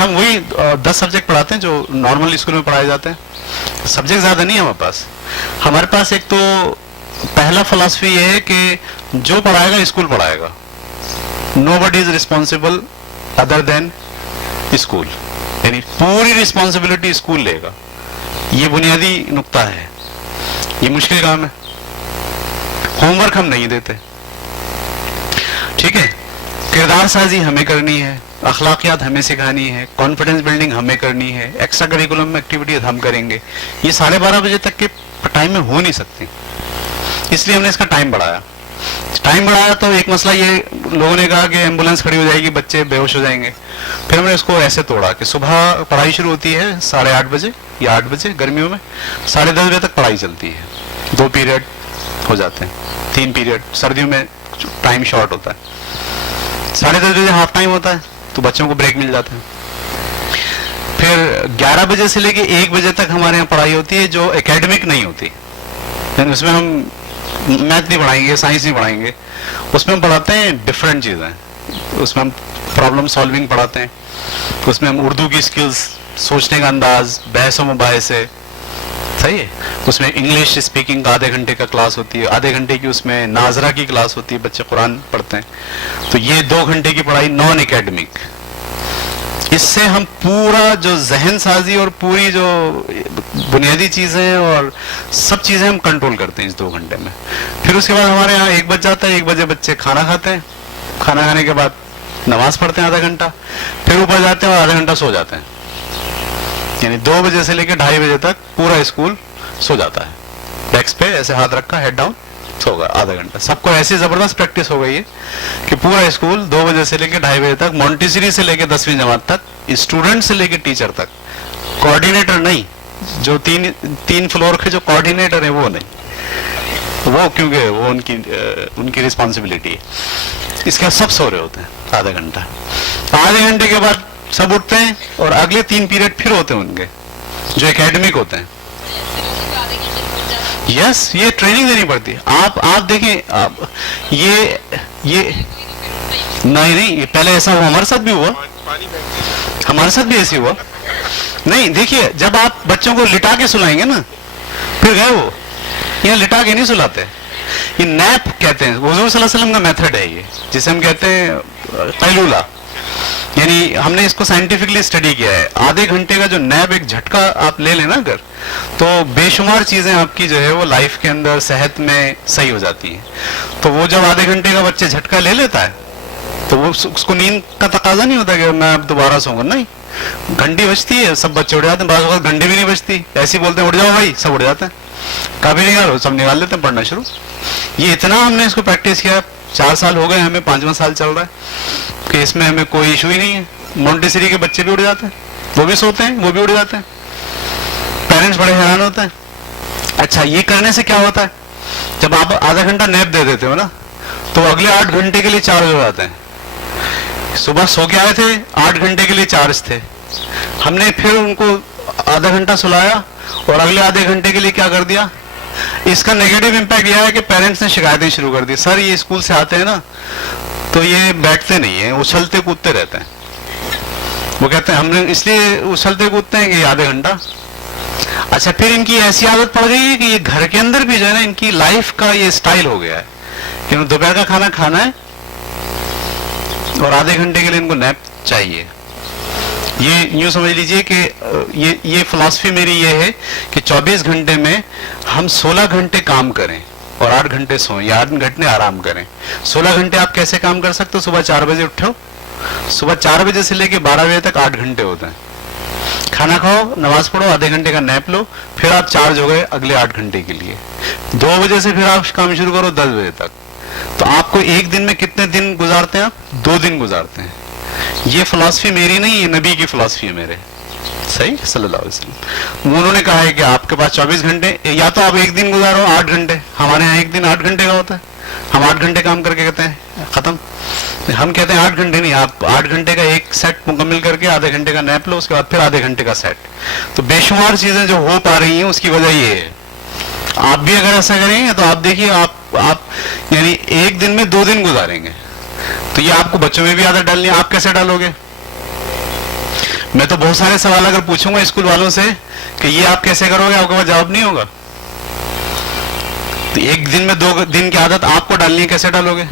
ہم وہی 10 سبجیکٹ پڑھاتے ہیں جو نارمل اسکول میں پڑھائے جاتے ہیں. سبجیکٹ زیادہ نہیں ہے ہمارے پاس. ہمارے پاس ایک تو پہلا فلسفی یہ ہے کہ جو پڑھائے گا اسکول پڑھائے گا. No body is responsible other than school, یعنی پوری رسپانسبلٹی اسکول لے گا. یہ بنیادی نقطہ ہے. یہ مشکل کام ہے. ہوم ورک ہم نہیں دیتے, ٹھیک ہے. کردار سازی ہمیں کرنی ہے, اخلاقیات ہمیں سکھانی ہے, کانفیڈنس بلڈنگ ہمیں کرنی ہے, ایکسٹرا کریکولم ایکٹیویٹیز ہم کریں گے. یہ 12:30 بجے تک کے ٹائم میں ہو نہیں سکتی, اس لیے ہم نے اس کا ٹائم بڑھایا. تو ایک مسئلہ یہ لوگوں نے کہا کہ ایمبولینس کھڑی ہو جائے گی, بچے بے ہوش ہو جائیں گے. پھر ہم نے اس کو ایسے توڑا کہ صبح پڑھائی شروع ہوتی ہے 8:30 بجے یا 8 بجے, گرمیوں میں 10:30 بجے تک پڑھائی چلتی ہے. 2 پیریڈ ہو جاتے ہیں, 3 پیریڈ, سردیوں میں ٹائم شارٹ ہوتا ہے. 10:30 بجے ہاف ٹائم ہوتا ہے تو بچوں کو بریک مل جاتا ہے. پھر 11 بجے سے لے کے 1 بجے تک ہمارے یہاں پڑھائی ہوتی ہے جو اکیڈمک نہیں ہوتی, یعنی اس میں ہم میتھ نہیں پڑھائیں گے, سائنس نہیں پڑھائیں گے. اس میں ہم پڑھاتے ہیں ڈفرینٹ چیزیں. اس میں ہم پرابلم سالونگ پڑھاتے ہیں, اس میں ہم اردو کی اسکلز, سوچنے کا انداز, بحث و مباحثے, صحیح ہے. اس میں انگلش اسپیکنگ کا آدھے گھنٹے کا کلاس ہوتی ہے, آدھے گھنٹے کی اس میں ناظرہ کی کلاس ہوتی ہے, بچے قرآن پڑھتے ہیں. تو یہ 2 گھنٹے کی پڑھائی نان اکیڈمک. اس سے ہم پورا جو ذہن سازی اور پوری جو بنیادی چیزیں اور سب چیزیں ہم کنٹرول کرتے ہیں اس 2 گھنٹے میں. پھر اس کے بعد ہمارے یہاں 1 بج جاتا ہے, 1 بجے بچے کھانا کھاتے ہیں, کھانا کھانے کے بعد نماز پڑھتے ہیں آدھا گھنٹہ, پھر اوپر جاتے ہیں اور آدھا گھنٹہ سو جاتے ہیں. یعنی 2 بجے سے لے کے 2:30 بجے تک پورا اسکول سو جاتا ہے. ڈیسک پہ ایسے ہاتھ رکھا, ہیڈ ڈاؤن, سو گیا آدھا گھنٹہ. سب کو ایسی زبردست پریکٹس ہو گئی ہے کہ پورا اسکول 2 بجے سے لے کے 2:30 بجے تک, مونٹیسری سے لے کے 10ویں جماعت تک, اسٹوڈنٹ سے لے کے ٹیچر تک. کوآرڈینیٹر نہیں, جو تین فلور کے جو کوآرڈینیٹر ہیں وہ نہیں, وہ کیونکہ وہ ان کی رسپانسبلٹی ہے. اس کے بعد سب سو رہے ہوتے ہیں آدھا گھنٹہ. آدھے گھنٹے کے بعد سب اٹھتے ہیں اور اگلے 3 پیریڈ پھر ہوتے ہیں ان کے جو اکیڈمک ہوتے ہیں. یس, یہ ٹریننگ دینی پڑتی ہے. آپ دیکھیں, یہ نہیں, یہ پہلے ایسا ہوا, ہمارے ساتھ بھی ہوا, ہمارے ساتھ بھی ایسے ہوا. نہیں دیکھیے, جب آپ بچوں کو لٹا کے سلائیں گے نا, پھر گئے وہ, یہ لٹا کے نہیں سلاتے. یہ نیپ کہتے ہیں, حضور صلی اللہ علیہ وسلم کا میتھڈ ہے یہ, جسے ہم کہتے ہیں قیلولہ. یعنی ہم نے اس کو سائنٹیفکلی اسٹڈی کیا ہے. آدھے گھنٹے کا جو نیپ ایک جھٹکا آپ لے لیں نا اگر, تو بے شمار چیزیں آپ کی جو ہے وہ لائف کے اندر صحت میں صحیح ہو جاتی ہیں. تو وہ جب آدھے گھنٹے کا بچے جھٹکا لے لیتا ہے تو وہ اس کو نیند کا تقاضا نہیں ہوتا کہ میں اب دوبارہ سوں گا. نہیں, گھنٹی بجتی ہے, سب بچے اٹھ جاتے ہیں. بعض اوقات گھنٹے بھی نہیں بجتی, ایسے ہی بولتے ہیں اٹھ جاؤ بھائی, سب اٹھ جاتے ہیں. کبھی نکالو, سب نکال لیتے ہیں پڑھنا شروع. یہ اتنا ہم نے اس کو پریکٹس کیا, 4 سال ہو گئے ہمیں, 5واں سال چل رہا ہے, کہ اس میں ہمیں کوئی ایشو ہی نہیں ہے. مونٹیسری کے بچے بھی اڑ جاتے ہیں, وہ بھی سوتے ہیں, وہ بھی اڑ جاتے ہیں. پیرنٹس بڑے حیران ہوتے ہیں. اچھا, یہ کرنے سے کیا ہوتا ہے, جب آپ آدھا گھنٹہ نیپ دے دیتے ہو نا, تو اگلے 8 گھنٹے کے لیے چارج ہو جاتے ہیں. صبح سو کے آئے تھے, 8 گھنٹے کے لیے چارج تھے. ہم نے پھر ان کو آدھا گھنٹہ سلایا اور اگلے آدھے گھنٹے کے لیے کیا کر دیا. اس کا نیگیٹو امپیکٹ یہ ہے کہ پیرنٹس نے شکایتیں شروع کر دی. سر یہ اسکول سے آتے ہیں نا تو یہ بیٹھتے نہیں ہیں, اچھلتے کودتے رہتے ہیں. وہ کہتے ہیں ہم نے اس لیے اچھلتے کودتے ہیں کہ یہ آدھا گھنٹہ. اچھا, پھر ان کی ایسی عادت پڑ گئی ہے کہ یہ گھر کے اندر بھی جو ہے نا, ان کی لائف کا یہ اسٹائل ہو گیا ہے کہ دوپہر کا کھانا کھانا ہے اور آدھے گھنٹے کے لیے ان کو نیپ چاہیے. یہ یوں سمجھ لیجئے کہ یہ فلسفی میری یہ ہے کہ 24 گھنٹے میں ہم 16 گھنٹے کام کریں اور 8 گھنٹے سوئیں یا 8 گھنٹے آرام کریں. 16 گھنٹے آپ کیسے کام کر سکتے ہو؟ صبح 4 بجے اٹھو, صبح 4 بجے سے لے کے 12 بجے تک 8 گھنٹے ہوتے ہیں. کھانا کھاؤ, نماز پڑھو, آدھے گھنٹے کا نیپ لو, پھر آپ چارج ہو گئے اگلے 8 گھنٹے کے لیے. 2 بجے سے پھر آپ کام شروع کرو 10 بجے تک. تو آپ کو ایک دن میں کتنے دن گزارتے ہیں آپ؟ 2 دن گزارتے ہیں. یہ فلسفی میری نہیں, یہ نبی کی فلسفی ہے میرے, صحیح, صلی اللہ علیہ وسلم. انہوں نے کہا ہے کہ آپ کے پاس 24 گھنٹے, یا تو آپ ایک دن گزارو 8 گھنٹے. ہمارے یہاں ایک دن 8 گھنٹے کا ہوتا ہے, ہم 8 گھنٹے کام کر کے کہتے ہیں ختم. ہم کہتے ہیں 8 گھنٹے نہیں, آپ 8 گھنٹے کا ایک سیٹ مکمل کر کے آدھے گھنٹے کا نیپ لو, اس کے بعد پھر آدھے گھنٹے کا سیٹ. تو بے شمار چیزیں جو ہو پا رہی ہیں اس کی وجہ یہ ہے. آپ بھی اگر ایسا کریں گے تو آپ دیکھیے, آپ یعنی ایک دن میں 2 دن گزاریں گے. تو یہ آپ کو بچوں میں بھی عادت ڈالنی ہے. آپ کیسے ڈالو گے؟ میں تو بہت سارے سوال اگر پوچھوں گا اسکول والوں سے کہ یہ آپ کیسے کرو گے، آپ کے پاس جواب نہیں ہوگا. تو ایک دن میں 2 دن کی عادت آپ کو ڈالنی ہے، کیسے ڈالو گے؟